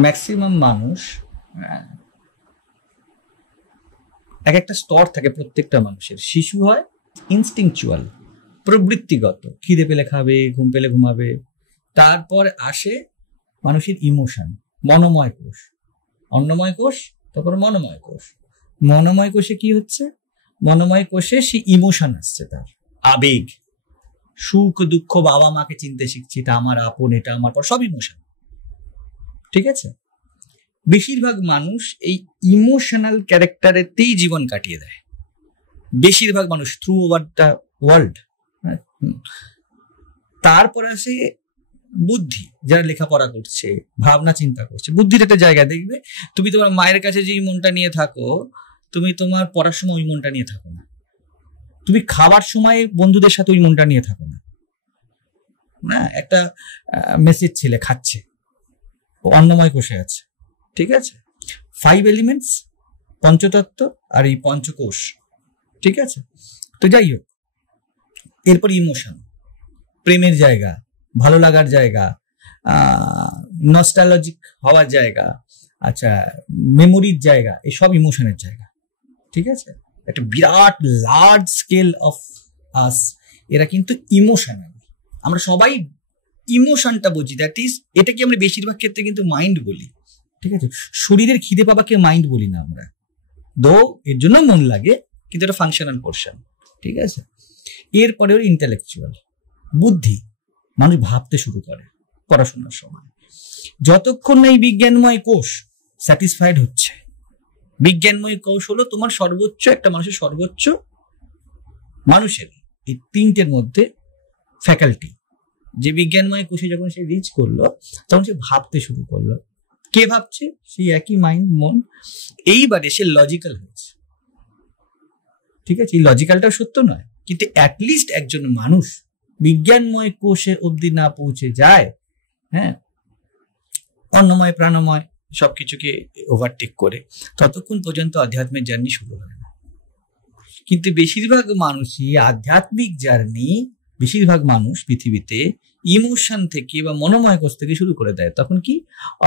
Maximum মানুষ এক একটা স্তর থাকে প্রত্যেকটা মানুষের। শিশু হয় ইনস্টিংচুয়াল, প্রবৃত্তিগত, খিদে পেলে খাবে, ঘুম পেলে ঘুমাবে। তারপর আসে মানুষের ইমোশন, মনোময় কোষ, অন্নময় কোষ, তারপর মনোময় কোষ। মনোময় কোষে কি হচ্ছে? মনোময় কোষে সে ইমোশন আসছে, তার আবেগ, সুখ দুঃখ, বাবা মাকে চিনতে শিখছি, এটা আমার আপন, এটা আমার পর, সব ইমোশন। ঠিক আছে? বেশিরভাগ মানুষ এই ইমোশনাল ক্যারেক্টারেতেই জীবন কাটিয়ে দেয়, বেশিরভাগ মানুষ থ্রু ওভার দ্য ওয়ার্ল্ড। তারপর আসে বুদ্ধি, যারা লেখাপড়া করছে, ভাবনা চিন্তা করছে। বুদ্ধির একটা জায়গা দেখবে, তুমি তোমার মায়ের কাছে যে মনটা নিয়ে থাকো, তুমি তোমার পড়ার সময় ওই মনটা নিয়ে থাকো না, তুমি খাবার সময় বন্ধুদের সাথে ওই মনটা নিয়ে থাকো না। না, একটা মেসেজ ছেলে খাচ্ছে, ও অন্নময় কোষে আছে। ঠিক আছে? 5 এলিমেন্টস, পঞ্চতত্ত্ব আর এই পঞ্চকোষ। ঠিক আছে? তো যাই হোক, এরপর ইমোশন, প্রেমের জায়গা, ভালো লাগার জায়গা, নস্টালজিক হওয়ার জায়গা, আচ্ছা মেমোরির জায়গা, এসব ইমোশনের জায়গা। ঠিক আছে? একটা বিরাট লার্জ স্কেল অফ আস, এরা কিন্তু ইমোশনাল। আমরা সবাই ইমোশনটা বুঝি, দ্যাট ইজ, এটাকে আমরা বেশিরভাগ ক্ষেত্রে কিন্তু মাইন্ড বলি। ঠিক আছে? শরীরের খিদে পাবাকে মাইন্ড বলি না আমরা, দো এর জন্য মন লাগে, কিন্তু এটা ফাংশনাল পোর্শন। ঠিক আছে? এরপরে ওর ইন্টেলেকচুয়াল, বুদ্ধি, মানুষ ভাবতে শুরু করে পড়াশোনার সময়। যতক্ষণ না এই বিজ্ঞানময় কোষ স্যাটিসফাইড হচ্ছে, বিজ্ঞানময় কোষ হলো তোমার সর্বোচ্চ, একটা মানুষের সর্বোচ্চ, মানুষের এই তিনটের মধ্যে ফ্যাকাল্টি। যে বিজ্ঞানময় কোষে যখন সে রিচ করলো, তখন সে ভাবতে শুরু করলো। কে ভাবছে? সেই একই মাইন্ড, মন। এইবারে সে লজিক্যাল হয়েছে। ঠিক আছে? এই লজিক্যালটাও সত্য নয়, কিন্তু অ্যাটলিস্ট একজন মানুষ বিজ্ঞানময় কোষে অবধি না পৌঁছে যায়, হ্যাঁ, অন্নময় প্রাণময় সবকিছুকে ওভারটেক করে, ততক্ষণ পর্যন্ত আধ্যাত্মিক জার্নি শুরু হয় না। কিন্তু বেশিরভাগ মানুষই আধ্যাত্মিক জার্নি, বেশিরভাগ মানুষ পৃথিবীতে ইমোশন থেকে বা মনোময় কোষ থেকে শুরু করে দেয়। তখন কি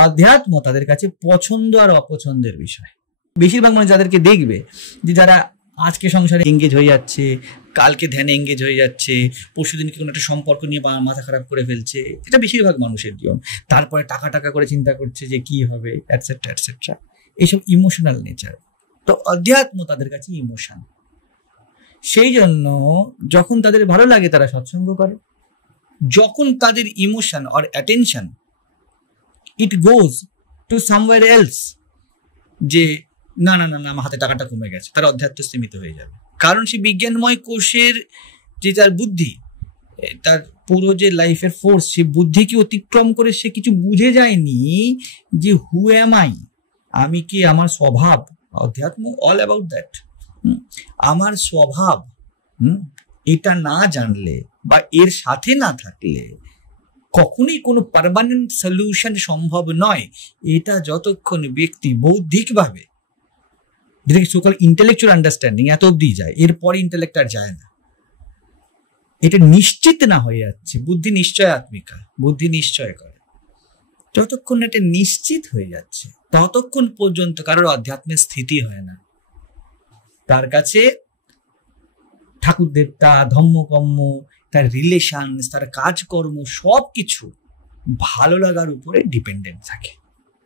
আধ্যাত্ম তাদের কাছে পছন্দ আর অপছন্দের বিষয়। বেশিরভাগ মানুষ যাদেরকে দেখবে যে যারা আজকে সংসারে এঙ্গেজ হয়ে যাচ্ছে, কালকে ধ্যানে এঙ্গেজ হয়ে যাচ্ছে, পরশুদিনকে কোনো একটা সম্পর্ক নিয়ে মাথা খারাপ করে ফেলছে, এটা বেশিরভাগ মানুষের জীবন। তারপরে টাকা করে চিন্তা করছে যে কি হবে, এটসেট্রা এটসেট্রা, এইসব ইমোশনাল নেচার। তো অধ্যাত্ম তাদের কাছে ইমোশন। সেই জন্য যখন তাদের ভালো লাগে তারা সৎসঙ্গ করে। যখন তাদের emotion or attention it goes to somewhere else, যে না না না না আমার হাতে টাকাটা কমে গেছে, তার অধ্যাত্ম সীমিত হয়ে যাবে। কারণ সে বিজ্ঞানময় কোষের যে তার বুদ্ধি, তার পুরো যে লাইফের ফোর্স, সে বুদ্ধিকে অতিক্রম করে সে কিছু বুঝে যায়নি যে হু অ্যাম আই, আমি কি, আমার স্বভাব। অধ্যাত্ম অল অ্যাবাউট দ্যাট। আমার স্বভাব, এটা না জানলে বা এর সাথে না থাকলে কখনোই কোনো পার্মানেন্ট সলিউশন সম্ভব নয়। এটা যতক্ষণ ব্যক্তি বৌদ্ধিকভাবে, যেটাকে সোকল ইন্টেলেকচুয়াল আন্ডারস্ট্যান্ডিং, এত অব্দি যায়, এরপরে ইন্টেলেক্ট আর যায় না। এটা নিশ্চিত না হয়ে যাচ্ছে। বুদ্ধি নিশ্চয় আত্মিকা, বুদ্ধি নিশ্চয় করে। যতক্ষণ এটা নিশ্চিত হয়ে যাচ্ছে ততক্ষণ পর্যন্ত কারোর অধ্যাত্মের স্থিতি হয় না। তার কাছে ঠাকুর দেবতা, ধম্মকম্ম, তার রিলেশন, তার কাজকর্ম সবকিছু ভালো লাগার উপরে ডিপেন্ডেন্ট থাকে।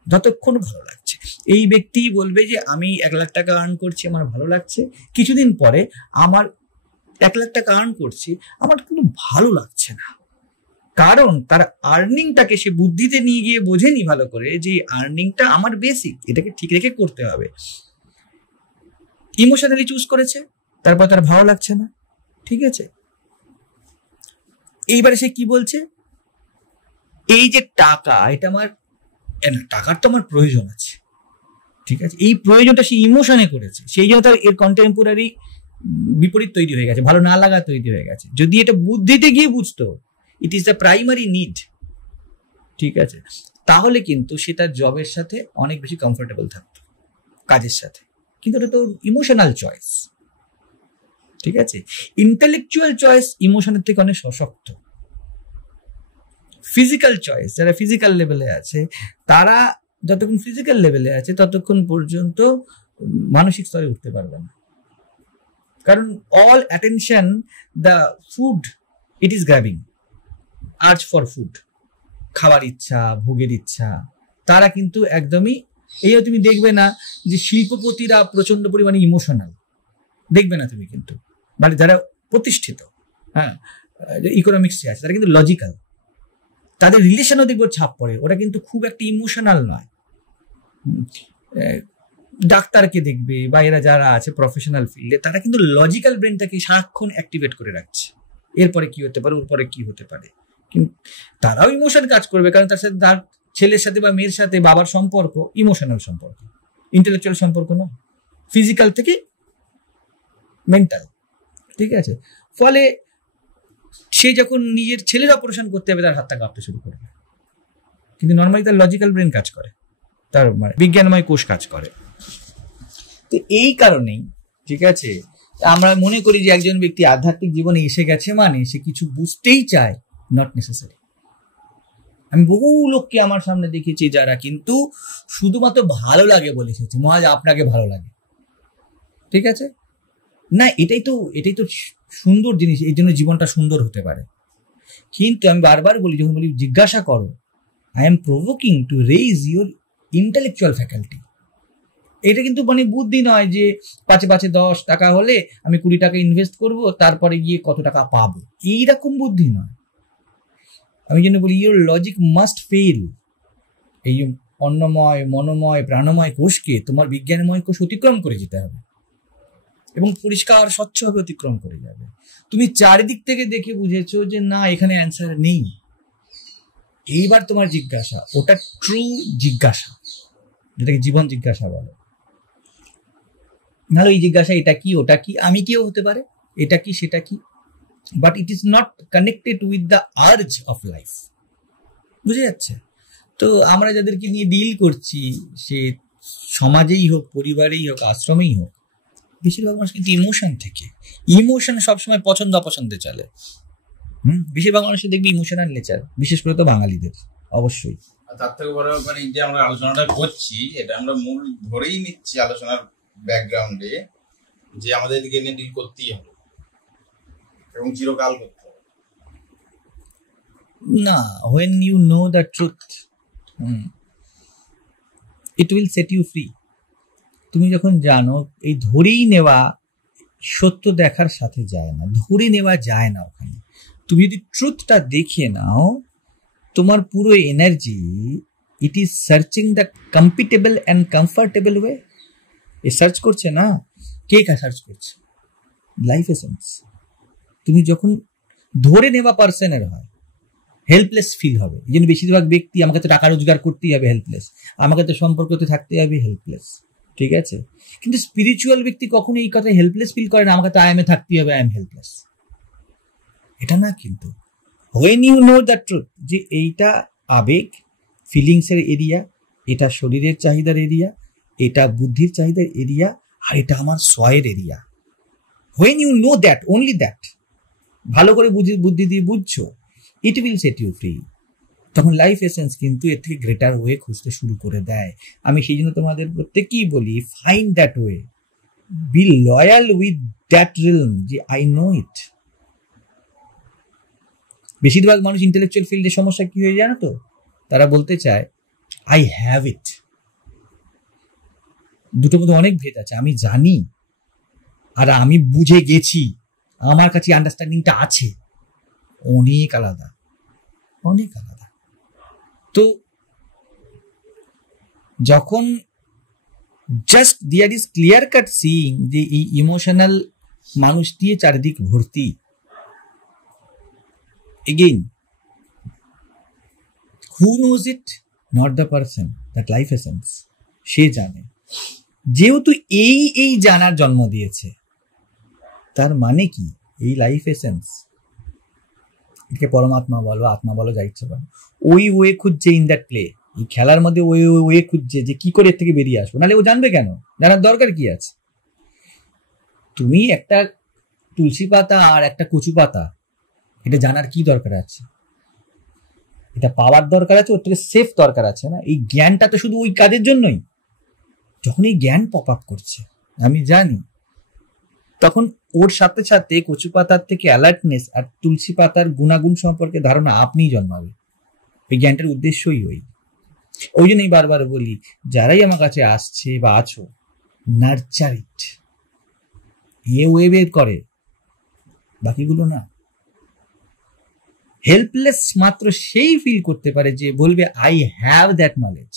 যতক্ষণ ভালো লাগছে, এই ব্যক্তি বলবে যে আমি 1 লাখ টাকা আর্ন করছি, আমার ভালো লাগছে। কিছুদিন পরে আমার 1 লাখ টাকা আর্ন করছি, আমার কিন্তু ভালো লাগছে না। কারণ তার আর্নিংটাকে সে বুদ্ধিতে নিয়ে গিয়ে বোঝেনি ভালো করে যে আর্নিংটা আমার বেসিক, এটাকে ঠিক রেখে করতে হবে। ইমোশনালি চুজ করেছে, তারপর তার ভালো লাগছে না। ঠিক আছে? এইবারে সে কি বলছে, এই যে টাকা, এটা আমার, টাকার তো আমার প্রয়োজন আছে। ঠিক আছে? এই প্রয়োজনটা সে ইমোশনে করেছে, সেই জন্য তার এর কন্টেম্পোরারি বিপরীত তৈরি হয়ে গেছে, ভালো না লাগা তৈরি হয়ে গেছে। যদি এটা বুদ্ধিতে গিয়ে বুঝতো ইট ইজ দ্য প্রাইমারি নিড, ঠিক আছে, তাহলে কিন্তু সে তার জবের সাথে অনেক বেশি কমফোর্টেবল থাকতো, কাজের সাথে। কিন্তু এটা তো ইমোশনাল চয়েস। ঠিক আছে? ইন্টেলেকচুয়াল চয়েস ইমোশনের থেকে অনেক সশক্ত। ফিজিক্যাল চয়েস, যারা ফিজিক্যাল লেভেলে আছে, তারা যতক্ষণ ফিজিক্যাল লেভেলে আছে ততক্ষণ পর্যন্ত মানসিক স্তরে উঠতে পারবে না। কারণ all attention, the food it is grabbing, urge for food, খাওয়ার ইচ্ছা, ভোগের ইচ্ছা, তারা কিন্তু একদমই তুমি দেখবে না যে শিল্পপতিরা প্রচন্ড পরিমাণে ইমোশনাল, দেখবে না তুমি, কিন্তু মানে যারা প্রতিষ্ঠিত, হ্যাঁ, ইকোনমিক্সে আছে, তারা কিন্তু লজিক্যাল, তাদের রিলেশনও দেখবে ছাপ পড়ে, ওরা কিন্তু খুব একটা ইমোশনাল নয়। ডাক্তারকে দেখবে বা এরা যারা আছে প্রফেশনাল ফিল্ডে, তারা কিন্তু লজিক্যাল ব্রেনটাকে সারাক্ষণ অ্যাক্টিভেট করে রাখছে, এরপরে কি হতে পারে, ওর পরে কি হতে পারে। কিন্তু তারাও ইমোশন কাজ করবে, কারণ তার সাথে তার ছেলের সাথে বা মেয়ের সাথে বাবার সম্পর্ক ইমোশনাল সম্পর্ক, ইন্টেলেকচুয়াল সম্পর্ক নয়, ফিজিক্যাল থেকে মেন্টাল, ঠিক আছে। ফলে সে যখন নিজের ছেলের অপারেশন করতে হবে, তার হাতটা কাঁপতে শুরু করবে, কিন্তু নর্মালি তার লজিক্যাল ব্রেন কাজ করে, তার মানে বিজ্ঞানময় কোষ কাজ করে। তো এই কারণেই, ঠিক আছে, আমরা মনে করি যে একজন ব্যক্তি আধ্যাত্মিক জীবনে এসে গেছে মানে সে কিছু বুঝতেই চায়, নট নেসেসারি। আমি বহু লোককে আমার সামনে দেখেছি যারা কিন্তু শুধুমাত্র ভালো লাগে বলে এসেছে, মহারাজ আপনাকে ভালো লাগে, ঠিক আছে না, এটাই তো সুন্দর জিনিস, এই জন্য জীবনটা সুন্দর হতে পারে। কিন্তু আমি বারবার বলি, যখন বলি জিজ্ঞাসা করো, I am provoking two raise your intellectual faculty. এটা কিন্তু মানে বুদ্ধি নয় যে 5 টাকা হলে আমি 20 টাকা ইনভেস্ট করব, তারপরে গিয়ে কত টাকা পাবো, এইরকম বুদ্ধি নয়। আমি জন্য বলি ইউর লজিক মাস্ট ফেল। এই অন্নময়, মনোময়, প্রাণময় কোষকে তোমার বিজ্ঞানময় কোষ অতিক্রম করে যেতে হবে এবং পরিষ্কার স্বচ্ছভাবে অতিক্রম করে যাবে। তুমি চারিদিক থেকে দেখে বুঝেছো যে না, এখানে অ্যান্সার নেই, এইবার তোমার জিজ্ঞাসা, ওটা ট্রু জিজ্ঞাসা, যেটাকে জীবন জিজ্ঞাসা বলে। নাহলে এই জিজ্ঞাসা, এটা কি, ওটা কি, আমি কেউ হতে পারে, এটা কি, সেটা কি, but it is not connected with the urge of life. বুঝে যাচ্ছে তো? আমরা যাদেরকে নিয়ে ডিল করছি, সে সমাজেই হোক, পরিবারেই হোক, আশ্রমেই হোক, বেশিরভাগ মানুষ কিন্তু ইমোশন থেকে, ইমোশন সবসময় পছন্দ অপছন্দে চলে। বেশিরভাগ মানুষের দেখবি ইমোশনাল নেচার, বিশেষ করে তো বাঙালিদের অবশ্যই। তার থেকে বড় ব্যাপার এই যে আমরা আলোচনাটা করছি, এটা আমরা মূল ধরেই নিচ্ছি আলোচনার ব্যাকগ্রাউন্ডে, যে আমাদের এদিকে নিয়ে ডিল করতেই হবে এবং চিরকাল করতে হবে। না, when you know the truth, it will set you free. তুমি যখন জানো, এই ধরেই নেওয়া সত্য দেখার সাথে যায় না, ধরে নেওয়া যায় না ওখানে। তুমি যদি ট্রুথটা দেখে নাও, তোমার পুরো energy, it is searching the compatible and comfortable way. A search করছে না, কে সার্চ করছে? Life essence. তুমি যখন ধরে নেওয়া পার্সনের হয়, হেল্পলেস ফিল হবে। এই জন্য বেশিরভাগ ব্যক্তি, আমাকে তো টাকা রোজগার করতেই হবে, হেল্পলেস, আমাকে তো সম্পর্কতে থাকতে হবে, হেল্পলেস, ঠিক আছে। কিন্তু স্পিরিচুয়াল ব্যক্তি কখনো এই কথা হেল্পলেস ফিল করে না, আমাকে তো আইএমে থাকতেই হবে, আই এম হেল্পলেস, এটা না। কিন্তু when you know the truth, যে এইটা আবেগ, ফিলিংসের এরিয়া, এটা শরীরের চাহিদার এরিয়া, এটা বুদ্ধির চাহিদার এরিয়া, আর এটা আমার স্বয়ের area, when you know that, only that, ভালো করে বুদ্ধি দিয়ে বুঝছো, it will set you free। তখন লাইফ এসেন্স কিন্তু এর থেকে গ্রেটার ওয়ে খুঁজতে শুরু করে দেয়। আমি সেই জন্য তোমাদের প্রত্যেকেই বলি, find that way, be loyal with that realm, যে আই নো ইট। বেশিরভাগ মানুষ ইন্টেলেকচুয়াল ফিল্ডের সমস্যা কি হয়ে যায় না তো, তারা বলতে চায় আই হ্যাভ ইট। দুটোর মধ্যে অনেক ভেদ আছে, আমি জানি আর আমি বুঝে গেছি, আমার কাছে আন্ডারস্ট্যান্ডিংটা আছে, অনেক আলাদা, অনেক আলাদা। তো যখন just there is clear cut seeing যে এই ইমোশনাল মানুষ দিয়ে চারিদিক ভর্তি, again, who knows it? Not the person, that life essence. সে জানে। যেহেতু এই জানার জন্ম দিয়েছে, তার মানে কি, এই লাইফ এসেন্স, একে পরমাত্মা বলো, আত্মা বলো, যা ইচ্ছা বলো, ওই ওয়ে খুঁজছে ইন দ্যাট প্লে, এই খেলার মধ্যে ওই ওয়ে খুঁজছে যে কি করে এর থেকে বেরিয়ে আসবো। নাহলে ও জানবে কেন? জানার দরকার কি আছে? তুমি একটা তুলসী পাতা আর একটা কচু পাতা, এটা জানার কি দরকার আছে? এটা পাওয়ার দরকার আছে, ওর থেকে সেফ দরকার আছে না। এই জ্ঞানটা তো শুধু ওই কাজের জন্যই। যখন এই জ্ঞান পপ আপ করছে, আমি জানি, তখন ওর সাথে সাথে কচু পাতার থেকে অ্যালার্টনেস আর তুলসী পাতার গুণাগুণ সম্পর্কে ধারণা আপনিই জন্মাবে। এই জ্ঞানটার উদ্দেশ্যই ওই জন্যই বারবার বলি, যারাই আমার কাছে আসছে বা আছো, নার্চার ইট। ওয়েবে করে, বাকিগুলো না। হেল্পলেস মাত্র সেই ফিল করতে পারে যে বলবে I have that knowledge.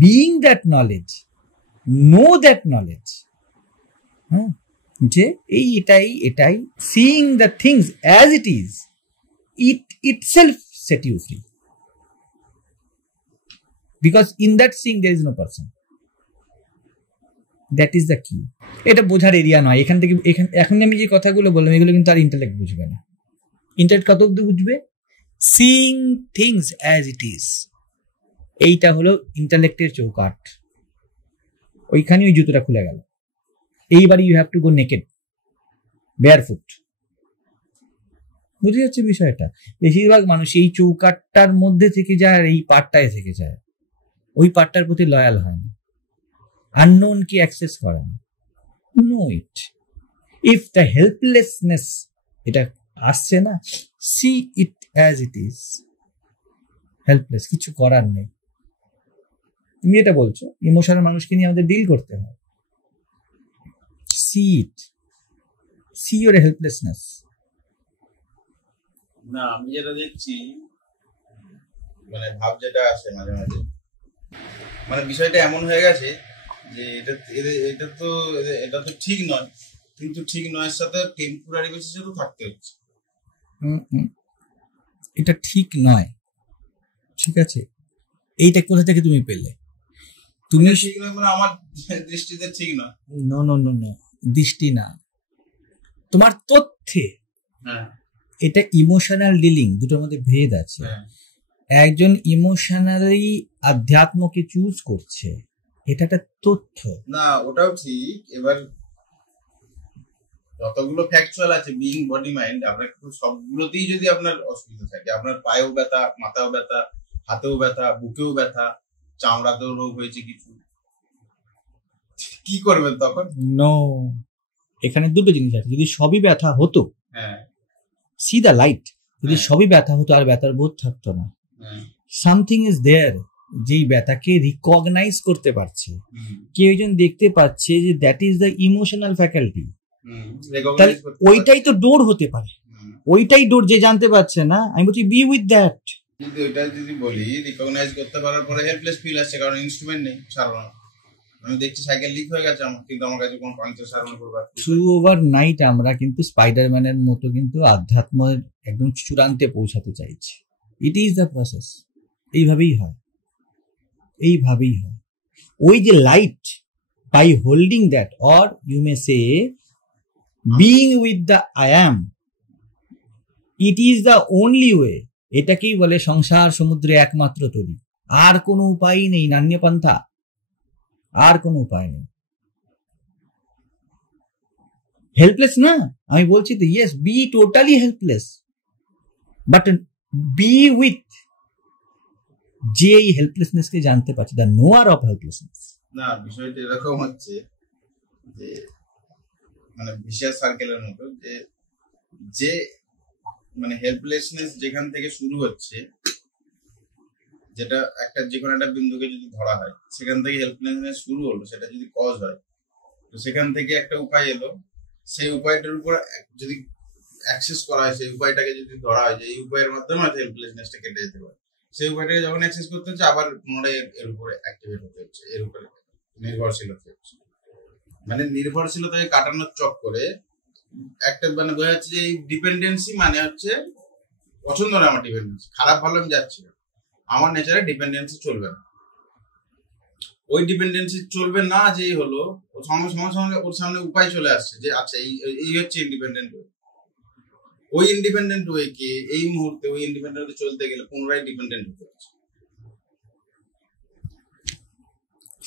Being that knowledge, know that knowledge, যে এটাই seeing the things as it is, it itself set you free, because in that seeing there is no person. That is the key. এটা বোঝার area নয়। এখান থেকে এখন আমি যে কথাগুলো বললাম এগুলো কিন্তু আর ইন্টেলেক্ট বুঝবে না। ইন্টেলেক্ট কত অব্দি বুঝবে? Seeing things as it is. এইটা হলো ইন্টেলেক্টের চৌকাঠ। ওইখানে ওই জুতোটা খুলে গেল। এইবারে you have to go naked, barefoot. বুঝে যাচ্ছে বিষয়টা? বেশিরভাগ মানুষ এই চৌকাটটার মধ্যে থেকে যায় আর এই পার্টটায় থেকে যায়, ওই পার্টটার প্রতি লয়াল হয় না, আননোন কি অ্যাক্সেস করে না। Know it. If the helplessness এটা আসছে না, see it as it is. Helpless, কিছু করার নেই। তুমি এটা বলছো ইমোশনাল মানুষকে নিয়ে আমাদের ডিল করতে হয়। See it, see your helplessness. না, আমি যেটা দেখছি, মানে ভাব যেটা আসে মাঝে মাঝে, মানে বিষয়টা এমন হয়ে গেছে যে এটা তো ঠিক নয়, কিন্তু ঠিক নয় সাথে টেম্পোরারি বেসিসে তো থাকতে হচ্ছে। এটা ঠিক নয়, ঠিক আছে? এইটা কোথা থেকে তুমি পেলে? তুমি ঠিক নয় মানে আমার দৃষ্টিতে ঠিক নয়। নো নো নো নো, দৃষ্টি না, তোমার তথ্যে। হ্যাঁ, এটা ইমোশনাল ডিলিং, দুটোর মধ্যে ভেদ আছে। একজন ইমোশনালি আধ্যাত্মকে চুজ করছে, এটা একটা তথ্য না, ওটাও ঠিক। এবার যতগুলো ফ্যাকচুয়াল আছে, বিইং, বডি, মাইন্ড, আপনার সবগুলোতেই যদি আপনার অসুবিধা থাকে, আপনার পায়েও ব্যথা, মাথাও ব্যথা, হাতেও ব্যথা, বুকেও ব্যথা, চামড়াতেও রোগ হয়েছে কিছু, কি করবেন তখন? নো, এখানে দুটো জিনিস আছে। যদি সবই ব্যথা হতো, হ্যাঁ, সি দ্য লাইট, যদি সবই ব্যথা হতো আর ব্যথার বোধ থাকতো না, সামথিং ইজ দেয়ার, যেই ব্যথাকে রিকগনাইজ করতে পারছে, কেউ একজন দেখতে পাচ্ছে যে that is the emotional faculty, তাহলে ওইটাই তো ডোর হতে পারে। ওইটাই ডোর, যে জানতে পারছে না। আমি বলছি বি উইথ দ্যাট। যদি ওইটা যদি বলি, রিকগনাইজ করতে পারার পরে হেল্পলেস ফিল আসছে, কারণ ইনস্ট্রুমেন্ট নেই সারানো। আমি দেখছি সাইকেল লিক হয়ে গেছে আমার, কিন্তু আমার কাছে কোনো পাংচার সারানো করবার থ্রু ওভার নাইট আমরা কিন্তু স্পাইডারম্যানের মতো কিন্তু আধ্যাত্মের একদম চূড়ান্তে পৌঁছাতে চাইছি। It is the process. এইভাবেই হয়, এইভাবেই হয়। ওই যে light, by holding that, or you may say being with the I am, it is the only way. এটাকেই বলে সংসার সমুদ্রে একমাত্র তরি। আর কোনো উপায় নেই, নান্য পন্থা, আর কোনো উপায় নেই। হেল্পলেস না, আমি বলছি তো, yes, B totally helpless, but B with যে এই হেল্পলেসনেস কে জানতে পারছে, দ্য নোয়ার অফ হেল্পলেসনেস। না, বিষয়টা এরকম হচ্ছে যে মানে ভিশিয়াস সার্কেলের মতো, যে মানে হেল্পলেসনেস যেখান থেকে শুরু হচ্ছে, যেটা একটা যে কোনো একটা বিন্দুকে যদি ধরা হয়, সেখান থেকে হেল্পলেসনেস শুরু হলো, সেটা যদি কজ হয়, তো সেখান থেকে একটা উপায় এলো, সেই উপায়টার উপর যদি অ্যাক্সেস করা হয়, সেই উপায়টাকে যদি ধরা হয় যে এই উপায়ের মাধ্যমে হয়তো হেল্পলেসনেসটা কেটে যেতে পারে, সেই উপায়টাকে যখন অ্যাক্সেস করতে হচ্ছে, আবার পুনরায় এর উপরে অ্যাক্টিভেট হতে হচ্ছে, এর উপরে নির্ভরশীল হতে হচ্ছে। মানে নির্ভরশীলতাকে কাটানোর চক্করে একটা মানে বোঝা যাচ্ছে যে এই ডিপেন্ডেন্সি মানে হচ্ছে পছন্দ না আমার ডিপেন্ডেন্সি, খারাপ ভালো আমি যাচ্ছি না, আমার নেচারে ডিপেন্ডেন্সি চলবে না। ওই ডিপেন্ডেন্সি চলবে না যেই হলো, ওর সঙ্গে সঙ্গে সঙ্গে ওর সামনে উপায় চলে আসছে যে আচ্ছা এই হচ্ছে ইন্ডিপেন্ডেন্ট ওয়ে। ওই ইন্ডিপেন্ডেন্ট ওয়ে কে এই মুহূর্তে ওই ইন্ডিপেন্ডেন্ট চলতে গেলে পুনরায় ডিপেন্ডেন্ট হতে হচ্ছে।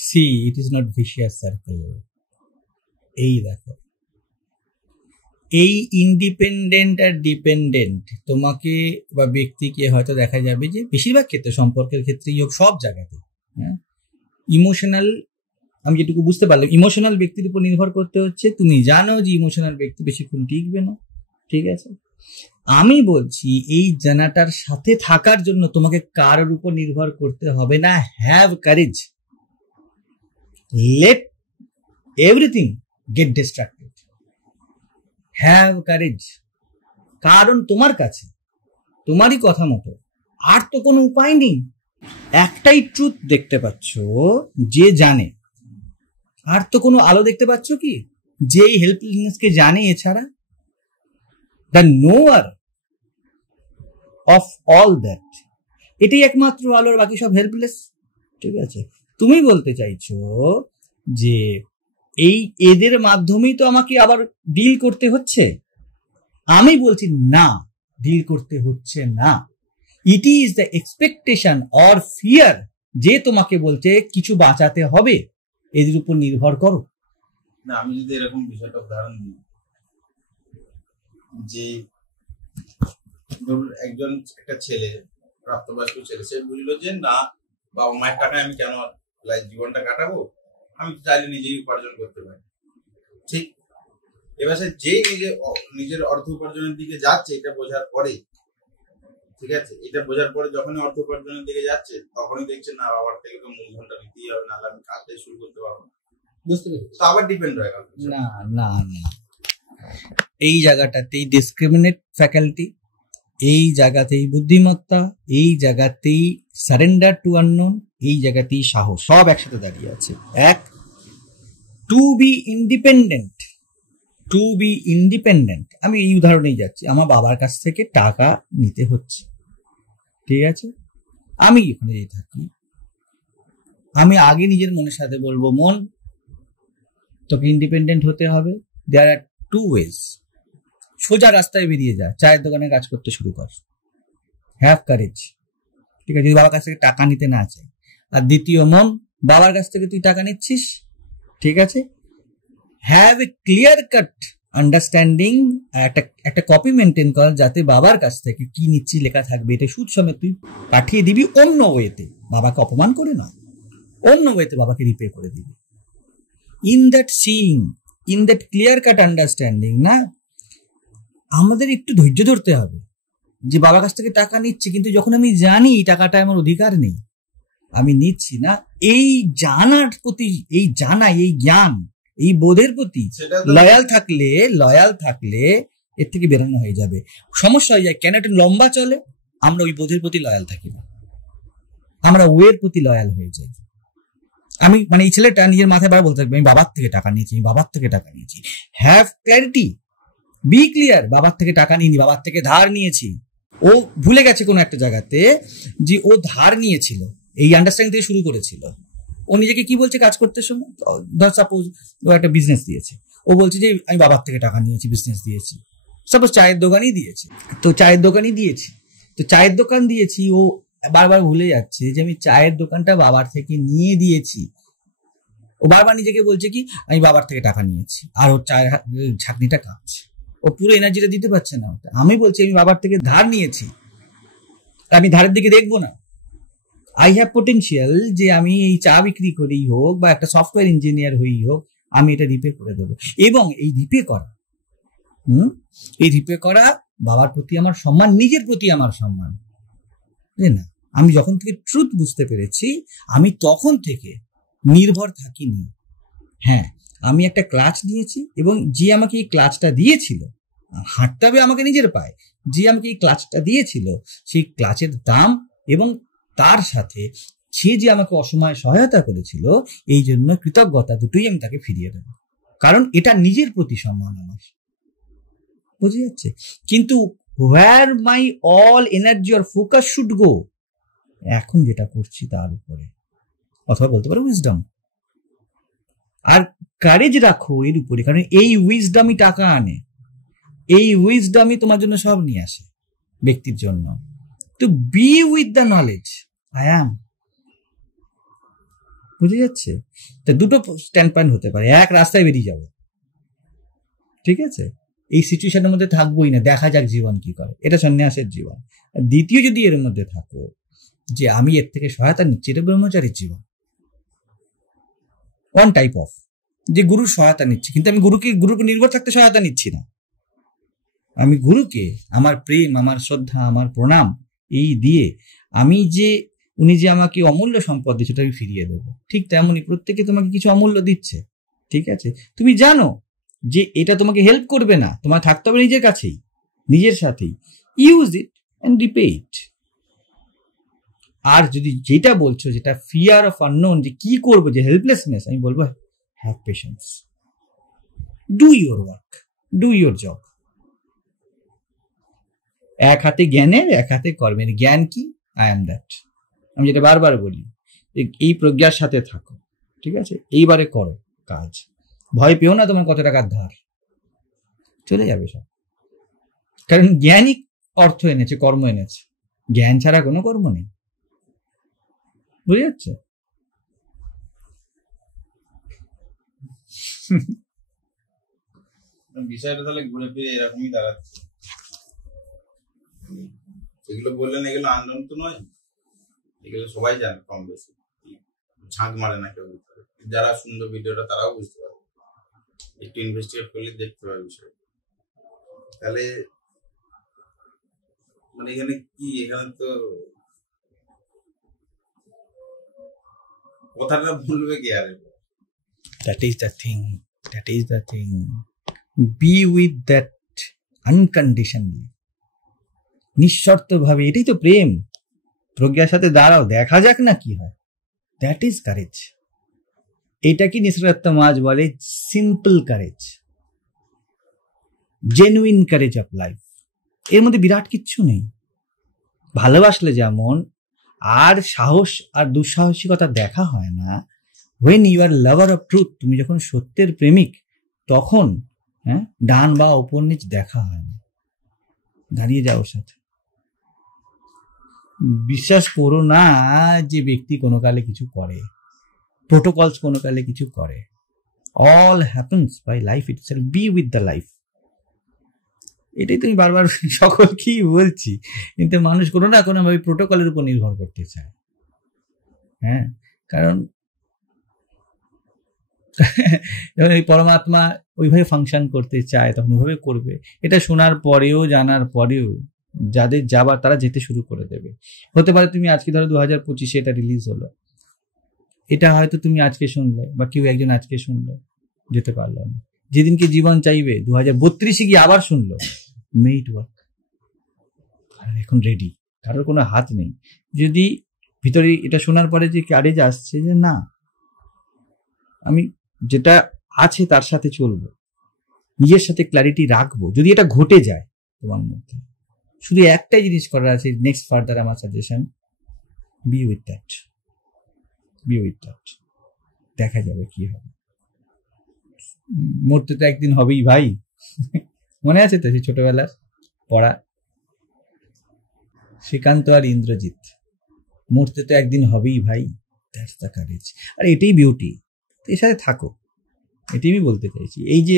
See, it is not vicious circle. এই দেখো, এই ইন্ডিপেন্ডেন্ট আর ডিপেন্ডেন্ট তোমাকে বা ব্যক্তিকে হয়তো দেখা যাবে যে বেশিরভাগ ক্ষেত্রে, সম্পর্কের ক্ষেত্রেই হোক, সব জায়গাতে, হ্যাঁ, ইমোশনাল, আমি যেটুকু বুঝতে পারলাম, ইমোশনাল ব্যক্তির উপর নির্ভর করতে হচ্ছে। তুমি জানো যে ইমোশনাল ব্যক্তি বেশিক্ষণ টিকবে না, ঠিক আছে। আমি বলছি এই জানাটার সাথে থাকার জন্য তোমাকে কারোর উপর নির্ভর করতে হবে না। Have courage, let everything get distracted, have courage. কারণ তোমার কাছে তোমারই কথা মতো আর তো কোনো উপায় নেই। একটাই ট্রুথ দেখতে পাচ্ছ, যে জানে, আর তো কোনো আলো দেখতে পাচ্ছ কি, যে এই হেল্পলেসনেসকে জানে, এছাড়া দ্য নোয়ার অফ অল দ্যাট, এটাই একমাত্র আলোর, বাকি সব হেল্পলেস, ঠিক আছে। তুমি বলতে চাইছো যে এই এদের মাধ্যমেই তো আমাকে আবার ডিল করতে হচ্ছে। আমি বলছি না, ডিল করতে হচ্ছে না। ইট is the expectation or fear, যে তোমাকে বলছে কিছু বাঁচাতে হবে, এদের উপর নির্ভর করো। না, আমি যদি এরকম বিষয়টা উদাহরণ দিই, যে ধরুন একজন, একটা ছেলে, প্রাপ্তবয়স্ক ছেলে, সে বুঝলো যে না, বাবা মায়ের টাকায় আমি কেন জীবনটা কাটাবো, আমি চাইলে নিজেই উপার্জন করতে পারি, ঠিক। এবার সে যে নিজের অর্থ উপার্জনের দিকে যাচ্ছে, এটা বোঝার পরে, ঠিক আছে, এটা বোঝার পরে যখনই অর্থ উপার্জনের দিকে যাচ্ছে, তখনই দেখছে না, বাবার থেকে তো মূলধনটা নিতেই হবে, না আমি কাজটাই শুরু করতে পারবো না। বুঝতে পেরেছি? তো আবার ডিপেন্ড হয়ে গেল। না না না, এই জায়গাটাতেই ডিসক্রিমিনেট ফ্যাকাল্টি, এই জায়গাতেই বুদ্ধিমত্তা, এই জায়গাতেই সারেন্ডার টু আননোন, এই জায়গাতেই সাহস, সব একসাথে দাঁড়িয়ে আছে। এক, to be independent, to be independent. আমি এই উদাহরণেই যাচ্ছি, আমার বাবার কাছ থেকে টাকা নিতে হচ্ছে, ঠিক আছে। আমি এখানে যেই থাকি, আমি আগে নিজের মনের সাথে বলবো, মন, তোকে ইন্ডিপেন্ডেন্ট হতে হবে। দেয়ার আর টু ওয়েজ। সোজা রাস্তায় বেরিয়ে যা, চায়ের দোকানে কাজ করতে শুরু কর, হ্যাভ কারেজ, ঠিক আছে, যদি বাবার কাছ থেকে টাকা নিতে না চাই। আর দ্বিতীয়, মন, বাবার কাছ থেকে তুই টাকা নিচ্ছিস, ঠিক আছে, have a clear cut understanding, একটা কপি মেনটেন কর, যাতে বাবার কাছ থেকে কি নিচ্ছি লেখা থাকবে, এটা সুদ সমেত তুই পাঠিয়ে দিবি অন্য ওয়েতে, বাবাকে অপমান করে নয়, অন্য ওয়েতে বাবাকে রিপে করে দিবি। In that seeing, in that clear cut understanding, না, আমাদের একটু ধৈর্য ধরতে হবে, যে বাবার কাছ থেকে টাকা নিচ্ছি, কিন্তু যখন আমি জানি টাকাটা আমার অধিকার নেই, আমি নিচ্ছি না, এই জানার প্রতি, এই জানা, এই জ্ঞান, এই বোধের প্রতি লয়াল থাকলে এর থেকে বেরোনো হয়ে যাবে। সমস্যা হয়ে যায় কেন, এটা লম্বা চলে, আমরা ওই বোধের প্রতি লয়াল থাকি না, আমরা ওয়ের প্রতি লয়াল হয়ে যাই। আমি মানে এই ছেলেটা নিজের মাথায় বার বলতে থাকবে, আমি বাবার থেকে টাকা নিয়েছি, আমি বাবার থেকে টাকা নিয়েছি। হ্যাভ ক্ল্যারিটি, বি ক্লিয়ার, বাবার থেকে টাকা নিইনি, বাবার থেকে ধার নিয়েছি। ও ভুলে গেছে কোনো একটা জায়গাতে যে ও ধার নিয়েছিল, এই আন্ডারস্ট্যান্ডিং থেকে শুরু করেছিল। ও নিজেকে কি বলছে কাজ করতে সময়, ধর সাপোজ ও একটা বিজনেস দিয়েছে, ও বলছে যে আমি বাবার থেকে টাকা নিয়েছি, বিজনেস দিয়েছি। সাপোজ চায়ের দোকানই দিয়েছে, তো চায়ের দোকানই দিয়েছি, তো চায়ের দোকান দিয়েছি, ও বারবার ভুলে যাচ্ছে যে আমি চায়ের দোকানটা বাবার থেকে নিয়ে দিয়েছি। ও বারবার নিজেকে বলছে কি আমি বাবার থেকে টাকা নিয়েছি, আর ওর চায়ের ছাঁকনিটা কাঁপছে, ও পুরো এনার্জিটা দিতে পারছে না। আমি বলছি আমি বাবার থেকে ধার নিয়েছি, আমি ধারের দিকে দেখবো না। আই হ্যাভ পোটেনশিয়াল, যে আমি এই চা বিক্রি করেই হোক বা একটা সফটওয়্যার ইঞ্জিনিয়ার হয়েই হোক, আমি এটা রিপে করে দেবো। এবং এই রিপে করা, এই রিপে করা বাবার প্রতি আমার সম্মান, নিজের প্রতি আমার সম্মান, না। আমি যখন থেকে ট্রুথ বুঝতে পেরেছি, আমি তখন থেকে নির্ভর থাকিনি। হ্যাঁ, আমি একটা ক্লাচ নিয়েছি, এবং যে আমাকে এই ক্লাচটা দিয়েছিল, হাঁটতে হবে আমাকে নিজের পায়ে, যে আমাকে এই ক্লাচটা দিয়েছিল, সেই ক্লাচের দাম এবং তার সাথে সে যে আমাকে অসময়ে সহায়তা করেছিল, এই জন্য কৃতজ্ঞতা দুটোই আমি তাকে ফিরিয়ে দেব, কারণ এটা নিজের প্রতি সম্মান আমার। বুঝে যাচ্ছে? কিন্তু where my all energy or focus should go, এখন যেটা করছি তার উপরে, অথবা বলতে পারো উইজডম। আর কারেজ রাখো এর উপরে, কারণ এই উইজডমই টাকা আনে, এই উইজডমই তোমার জন্য সব নিয়ে আসে ব্যক্তির জন্য। তো B with the knowledge I am. বুঝে যাচ্ছে? তা দুটো স্ট্যান্ড পয়েন্ট হতে পারে, এক রাস্তায় বেরিয়ে যাবো, ঠিক আছে, এই সিচুয়েশনের মধ্যে থাকবোই না, দেখা যাক জীবন কি করে, এটা সন্ন্যাসের জীবন। আর দ্বিতীয় যদি এর মধ্যে থাকো যে আমি এর থেকে সহায়তা নিচ্ছি, এটা ব্রহ্মচারীর জীবন। ওয়ান টাইপ অফ, যে গুরুর সহায়তা নিচ্ছি, কিন্তু আমি গুরুকে নির্ভর থাকতে সহায়তা নিচ্ছি না, আমি গুরুকে আমার প্রেম, আমার শ্রদ্ধা, আমার প্রণাম এই দিয়ে আমি যে উনি যে আমাকে অমূল্য সম্পদ দিচ্ছে সেটা আমি ফিরিয়ে দেবো। ঠিক তেমনই প্রত্যেকে তোমাকে কিছু অমূল্য দিচ্ছে, ঠিক আছে, তুমি জানো যে এটা তোমাকে হেল্প করবে না, তোমার থাকতে হবে নিজের কাছেই, নিজের সাথেই, ইউজ ইট অ্যান্ড রিপে ইট। আর যদি যেটা বলছো, যেটা ফিয়ার অফ আননোন, যে কি করবো, যে হেল্পলেসনেস, আমি বলবো have patience, do your work, do your job. এক হাতে জ্ঞানের, এক হাতে কর্মের। জ্ঞান কি? I am that. আমি যেটা বারবার বলি, এই প্রজ্ঞার সাথে থাকো, ঠিক আছে, এইবারে করো কাজ, ভয় পেও না তোমার কত টাকার ধার, চলে যাবে সব। কারণ জ্ঞানই অর্থ এনেছে, কর্ম এনেছে, জ্ঞান ছাড়া কোনো কর্ম নেই। বুঝে যাচ্ছে? বিষয়টা তাহলে ঘুরে ফিরে এরকমই দাঁড়াচ্ছে। এগুলো বললেন, এগুলো আনন্দ তো নয়, এগুলো সবাই জানে কম বেশি, ঝাঁক মারে না কেউ। যারা সুন্দর ভিডিওটা তারাও বুঝতে পারে, একটু ইনভেস্টিগেট করলে দেখতে পাবে বিষয়। তাহলে মানে এখানে কি, এখানে তো কথাটা বলবে কি? আরে that is the thing, that is the thing, be with that unconditionally, নিঃশর্ত ভাবে। এটাই তো প্রেম। প্রজ্ঞার সাথে দাঁড়াও, দেখা যাক না কি হয়, দ্যাট ইজ কারেজ। এটা কি নিসরত মাজ বলে simple courage, genuine courage of life. এর মধ্যে বিরাট কিচ্ছু নেই। ভালোবাসলে যেমন আর সাহস আর দুঃসাহসিকতা দেখা হয় না, when you are lover of truth, তুমি যখন সত্যের প্রেমিক, তখন ডান বা ওপর নিচ দেখা হয় না, দাঁড়িয়ে যাও সাথে। বিশ্বাস করো না যে ব্যক্তি কোনো কালে কিছু করে, প্রোটোকলস কোনো কালে কিছু করে। All happens by life itself, be with the life. এটাই তুমি বারবার সকলকেই বলছি, কিন্তু মানুষ কোনো না কোনো ভাবে প্রোটোকলের উপর নির্ভর করতে চায়। হ্যাঁ, কারণ যখন এই পরমাত্মা ওইভাবে ফাংশন করতে চায় তখন ওইভাবে করবে। এটা শোনার পরেও, জানার পরেও যাদের যাবার তারা যেতে শুরু করে দেবে। হতে পারে তুমি আজকে ধরো 2025 এটা রিলিজ হলো, এটা হয়তো তুমি আজকে শুনলে বা কেউ একজন আজকে শুনলো, যেতে পারলো না। যেদিনকে জীবন চাইবে 2032 গিয়ে আবার শুনলো, মেড ওয়ার্ক, এখন রেডি, কারোর কোনো হাত নেই। যদি ভিতরে এটা শোনার পরে যে কারেজ আসছে যে না, আমি যেটা আছে তার সাথে চলবো, নিজের সাথে ক্ল্যারিটি রাখবো, যদি এটা ঘটে যায় তোমার মধ্যে, শুধু একটাই জিনিস করার আছে, নেক্সট ফার্দার আমার suggestion, B with that, B with that, দেখা যাবে কি হবে। মরতে তো একদিন হবেই ভাই, মনে আছে তো সেই ছোটবেলার পড়া শ্রীকান্ত আর ইন্দ্রজিৎ, মরতে তো একদিন হবেই ভাই, দ্যাটস দ্য কারেজ। আর এটাই বিউটি, এর সাথে থাকো, এটাই আমি বলতে চাইছি। এই যে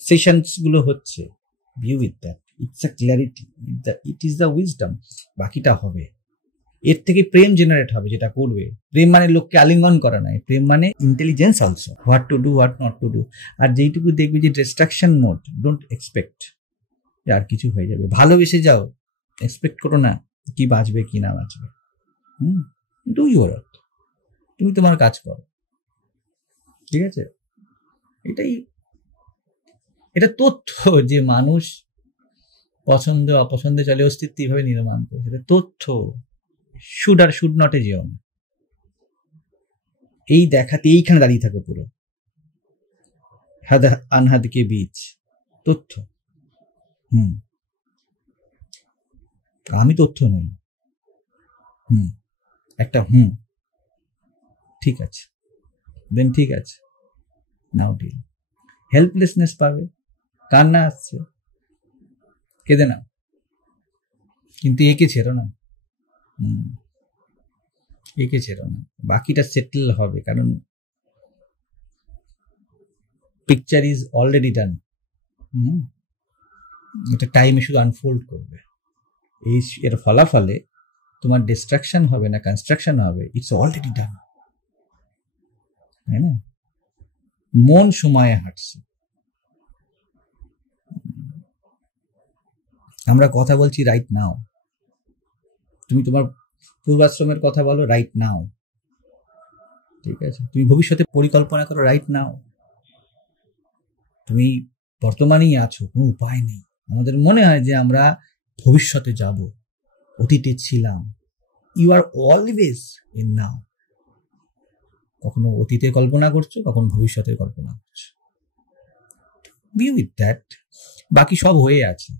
সেশনস গুলো হচ্ছে, B with that, it's a clarity, it is the wisdom, বাকিটা হবে। এর থেকে প্রেম জেনারেট হবে, যেটা করবে। প্রেম মানে লোককে আলিঙ্গন করা নয়, প্রেম মানে intelligence also, what to do, what not to do. আর যেইটুকু দেখবি যে ডিস্ট্রাকশন মোড, ডোন্ট এক্সপেক্ট আর কিছু হয়ে যাবে। ভালোবেসে যাও, এক্সপেক্ট করো না কি বাঁচবে কি না বাঁচবে। ডু ইউর ওয়ার্ক, তুমি তোমার কাজ করো, ঠিক আছে। এটাই, এটা তথ্য যে মানুষ পছন্দ অপছন্দে চলে, অস্তিত্ব এইভাবে নির্মাণ করে, এটা তথ্য। শুড আর শুড নটে যেও না, এই দেখাতে এইখানে দাঁড়িয়ে থাকে পুরো হাদ আনহাদ কে বীচ, তথ্য। আমি তথ্য নই। একটা ঠিক আছে, দেন ঠিক আছে, নাও ডিল। হেল্পলেসনেস পাবে, কান্না আসছে, কেঁদে না, কিন্তু একে ছেড়ো না, একে ছেড়ো না, বাকিটা সেটেল হবে। কারণ পিকচার ইজ অলরেডি ডান, হুম, এটা টাইমে শুধু আনফোল্ড করবে। এর ফলাফলে তোমার ডিস্ট্রাকশন হবে না কনস্ট্রাকশন হবে, ইটস অলরেডি ডান, তাই না? মন সময়ে হাঁটছে। আমরা কথা বলছি রাইট নাও, তুমি তোমার পূর্বাশ্রমের কথা বলো রাইট নাও, ঠিক আছে? তুমি ভবিষ্যতে পরিকল্পনা করো রাইট নাও। তুমি বর্তমানেই আছো, কোনো উপায় নেই। আমাদের মনে হয় যে আমরা ভবিষ্যতে যাব, অতীতে ছিলাম। You are always in now. কখনো অতীতের কল্পনা করছো, কখনো ভবিষ্যতের কল্পনা করছো। Be with that. বাকি সব হয়ে আছে।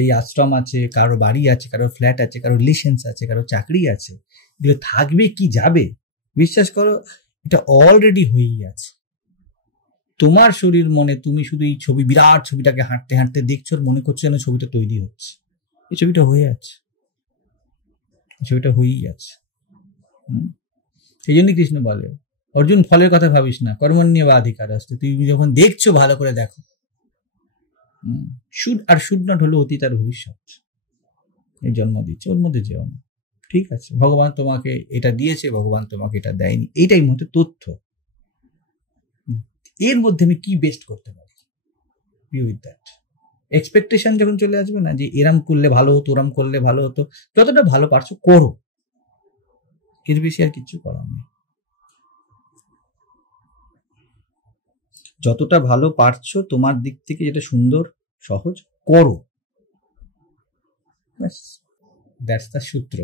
এই আশ্রম আছে, কারো বাড়ি আছে, কারো ফ্ল্যাট আছে, কারো রিলেশনস আছে, কারো চাকরি আছে, এগুলো থাকবে কি যাবে? বিশ্বাস করো, এটা অলরেডি হয়েই আছে। তোমার শরীর মনে তুমি শুধু এই ছবি, বিরাট ছবিটাকে হাঁটতে হাঁটতে দেখছো, মনে করছো যেন ছবিটা তৈরি হচ্ছে। এই ছবিটা হয়ে আছে, এই ছবিটা হয়েই আছে। সেই জন্যই কৃষ্ণ বলে, অর্জুন ফলের কথা ভাবিস না, কর্মণ্যেবাধিকার আসতে। তুমি যখন দেখছো ভালো করে দেখো। শুড আর শুড নট হলো অতীত আর ভবিষ্যৎ। এই জন্ম দিচ্ছে, ওর মধ্যে যেও না, ঠিক আছে? ভগবান তোমাকে এটা দিয়েছে, ভগবান তোমাকে এটা দেয়নি, এইটাই মধ্যে তথ্য। এর মধ্যে আমি কি বেস্ট করতে পারি, বি উইথ দ্যাট। এক্সপেকটেশন যখন চলে আসবে না, যে এরম করলে ভালো হতো, ওরম করলে ভালো হতো, যতটা ভালো পারছো করো, এর বেশি আর কিছু করার নেই। যতটা ভালো পারছো তোমার দিক থেকে, যেটা সুন্দর সহজ করো, দ্যাটস দ্য সূত্র।